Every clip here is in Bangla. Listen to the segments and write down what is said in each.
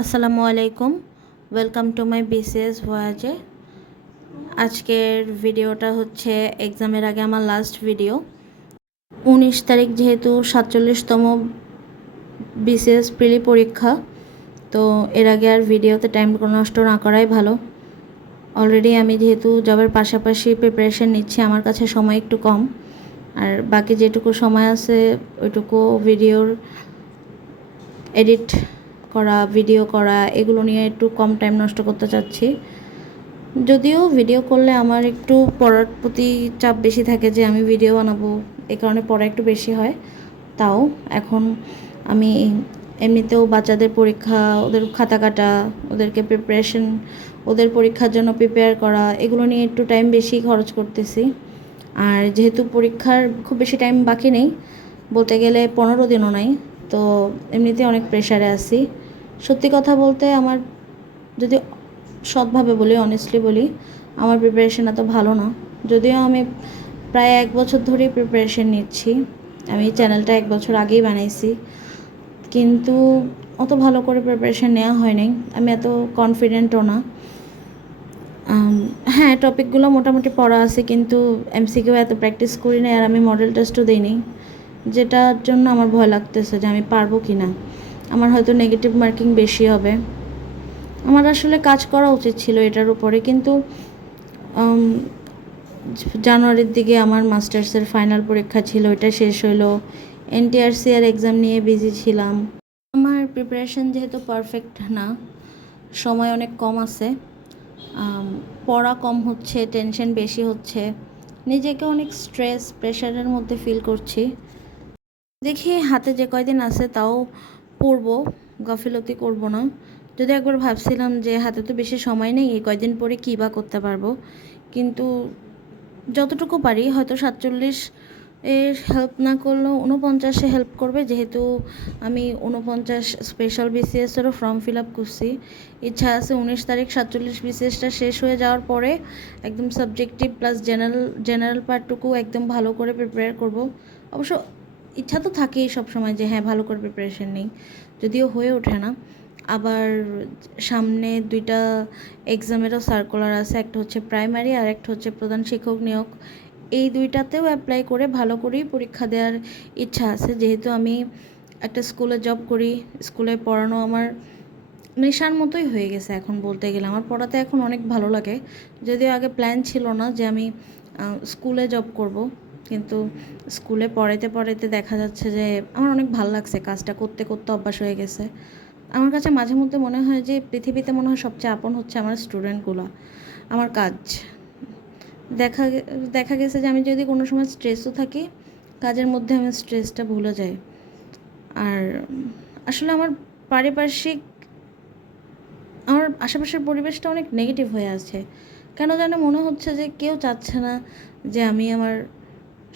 আসসালামু আলাইকুম, ওয়েলকাম টু মাই বিসিএস ভয়েজে। আজকের ভিডিওটা হচ্ছে এক্সামের আগে আমার লাস্ট ভিডিও। 19 তারিখ যেহেতু 47তম বিসিএস প্রিলি পরীক্ষা, তো এর আগে আর ভিডিওতে টাইম নষ্ট না করাই ভালো। অলরেডি আমি যেহেতু জবের পাশাপাশি প্রিপারেশান নিচ্ছি, আমার কাছে সময় একটু কম, আর বাকি যেটুকু সময় আছে ওইটুকু ভিডিওর এডিট করা, ভিডিও করা, এগুলো নিয়ে একটু কম টাইম নষ্ট করতে চাচ্ছি। যদিও ভিডিও করলে আমার একটু পড়ার প্রতি চাপ বেশি থাকে যে আমি ভিডিও বানাবো, এই কারণে পড়া একটু বেশি হয়। তাও এখন আমি এমনিতেও বাচ্চাদের পরীক্ষা, ওদের খাতা কাটা, ওদেরকে প্রিপারেশন, ওদের পরীক্ষার জন্য প্রিপেয়ার করা, এগুলো নিয়ে একটু টাইম বেশি খরচ করতেছি। আর যেহেতু পরীক্ষার খুব বেশি টাইম বাকি নেই, বলতে গেলে 15 দিনও নাই, তো এমনিতে অনেক প্রেশারে আছি। সত্যি কথা বলতে আমার, যদি সৎভাবে বলি, অনেস্টলি বলি, আমার প্রিপারেশন এত ভালো না। যদিও আমি প্রায় 1 বছর ধরেই প্রিপারেশন নিচ্ছি, আমি চ্যানেলটা 1 বছর আগেই বানাইছি, কিন্তু অত ভালো করে প্রিপারেশন নেওয়া হয় নাই। আমি এত কনফিডেন্টও না। হ্যাঁ, টপিকগুলো মোটামুটি পড়া আছে, কিন্তু এমসিকিউ এত প্র্যাকটিস করি না, আর আমি মডেল টেস্টও দিইনি, যেটার জন্য আমার ভয় লাগতেছে যে আমি পারবো কি না। আমার হয়তো নেগেটিভ মার্কিং বেশি হবে। আমার আসলে কাজ করা উচিত ছিল এটার উপরে, কিন্তু জানুয়ারির দিকে আমার মাস্টার্সের ফাইনাল পরীক্ষা ছিল, এটা শেষ হলো। এনটিআরসি আর এক্সাম নিয়ে বিজি ছিলাম। আমার প্রিপারেশন যেহেতু পারফেক্ট না, সময় অনেক কম আছে, পড়া কম হচ্ছে, টেনশন বেশি হচ্ছে, নিজেকে অনেক স্ট্রেস প্রেশারের মধ্যে ফিল করছি। দেখি হাতে যে কয়দিন আছে তাও পড়বো, গাফিলতি করব না। যদি একবার ভাবছিলাম যে হাতে তো বেশি সময় নেই, এই কয়দিন পরে কী বা করতে পারবো, কিন্তু যতটুকু পারি, হয়তো 47 এর হেল্প না করলেও 49-এ হেল্প করবে, যেহেতু আমি 49 স্পেশাল বিসিএসেরও ফর্ম ফিল আপ করছি। ইচ্ছা আছে 19 তারিখ 47 বিসিএসটা শেষ হয়ে যাওয়ার পরে একদম সাবজেক্টিভ প্লাস জেনারেল পার্টটুকু একদম ভালো করে প্রিপেয়ার করব। অবশ্য ইচ্ছা তো থাকেই সবসময় যে হ্যাঁ ভালো করে প্রিপারেশন নেই, যদিও হয়ে ওঠে না। আবার সামনে 2টা এক্সামেরও সার্কুলার আছে, একটা হচ্ছে প্রাইমারি আর একটা হচ্ছে প্রধান শিক্ষক নিয়োগ। এই 2টাতেও অ্যাপ্লাই করে ভালো করেই পরীক্ষা দেওয়ার ইচ্ছা আছে, যেহেতু আমি একটা স্কুলে জব করি। স্কুলে পড়ানো আমার নেশার মতোই হয়ে গেছে এখন, বলতে গেলে আমার পড়াতে এখন অনেক ভালো লাগে। যদিও আগে প্ল্যান ছিল না যে আমি স্কুলে জব করব, কিন্তু স্কুলে পড়াইতে পড়াইতে দেখা যাচ্ছে যে আমার অনেক ভালো লাগছে, কাজটা করতে করতে অভ্যাস হয়ে গেছে। আমার কাছে মাঝে মধ্যে মনে হয় যে পৃথিবীতে মনে হয় সবচেয়ে আপন হচ্ছে আমার স্টুডেন্টগুলো, আমার কাজ। দেখা দেখা গেছে যে আমি যদি কোনো সময় স্ট্রেসও থাকি, কাজের মধ্যে আমি স্ট্রেসটা ভুলে যাই। আর আসলে আমার পারিপার্শ্বিক, আমার আশেপাশের পরিবেশটা অনেক নেগেটিভ হয়ে আছে। কেন জানে মনে হচ্ছে যে কেউ চাচ্ছে না যে আমি আমার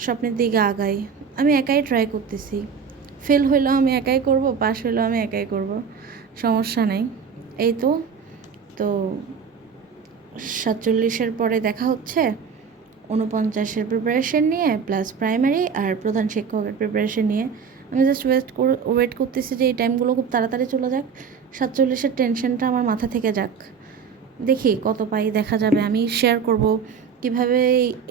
স্বপ্নের দিকে আগাই। আমি একাই ট্রাই করতেছি, ফেল হইলেও আমি একাই করব, পাস হইলেও আমি একাই করব, সমস্যা নেই। এই তো তো 47-এর পরে দেখা হচ্ছে। 49-এর প্রিপারেশন নিয়ে প্লাস প্রাইমারি আর প্রধান শিক্ষকের প্রিপারেশন নিয়ে আমি জাস্ট ওয়েট করতেছি যে এই টাইমগুলো খুব তাড়াতাড়ি চলে যাক, 47-এর টেনশনটা আমার মাথা থেকে যাক। দেখি কত পাই, দেখা যাবে। আমি শেয়ার করব কীভাবে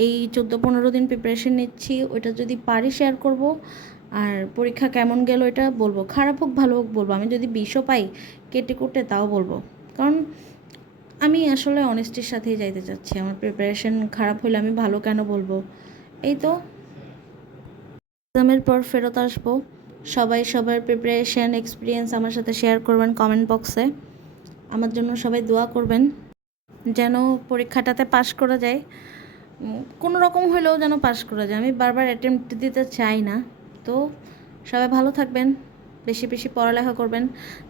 এই 14-15 দিন প্রিপারেশন নিচ্ছি, ওইটা যদি পারি শেয়ার করব। আর পরীক্ষা কেমন গেল এটা বলবো, খারাপ হোক ভালো হোক বলবো। আমি যদি 20ও পাই কেটে কুটে তাও বলবো, কারণ আমি আসলে অনেস্টির সাথেই যাইতে চাচ্ছি। আমার প্রিপারেশন খারাপ হলে আমি ভালো কেন বলবো। এই তো এক্সামের পর ফেরত আসবো, সবাই সবার প্রিপারেশন এক্সপিরিয়েন্স আমার সাথে শেয়ার করবেন কমেন্ট বক্সে। আমার জন্য সবাই দোয়া করবেন যেন পরীক্ষাটাতে পাশ করা যায়, কোনো রকম হলেও যেন পাশ করা যায়। আমি বারবার অ্যাটেম্প্ট দিতে চাই না। তো সবাই ভালো থাকবেন, বেশি বেশি পড়ালেখা করবেন।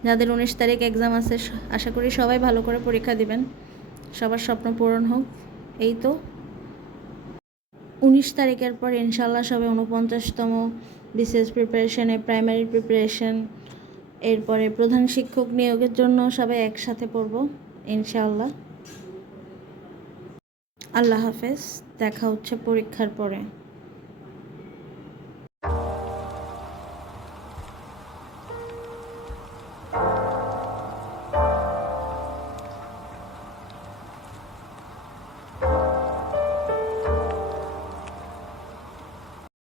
যাদের 19 তারিখ এক্সাম আছে, আশা করি সবাই ভালো করে পরীক্ষা দিবেন, সবার স্বপ্ন পূরণ হোক। এই তো 19 তারিখের পর ইনশাল্লাহ সবাই 49তম বিসিএস প্রিপারেশনে, প্রাইমারি প্রিপারেশন, এরপরে প্রধান শিক্ষক নিয়োগের জন্য সবাই একসাথে পড়ব ইনশাআল্লাহ। আল্লাহ হাফেজ, দেখা হচ্ছে পরীক্ষার পরে।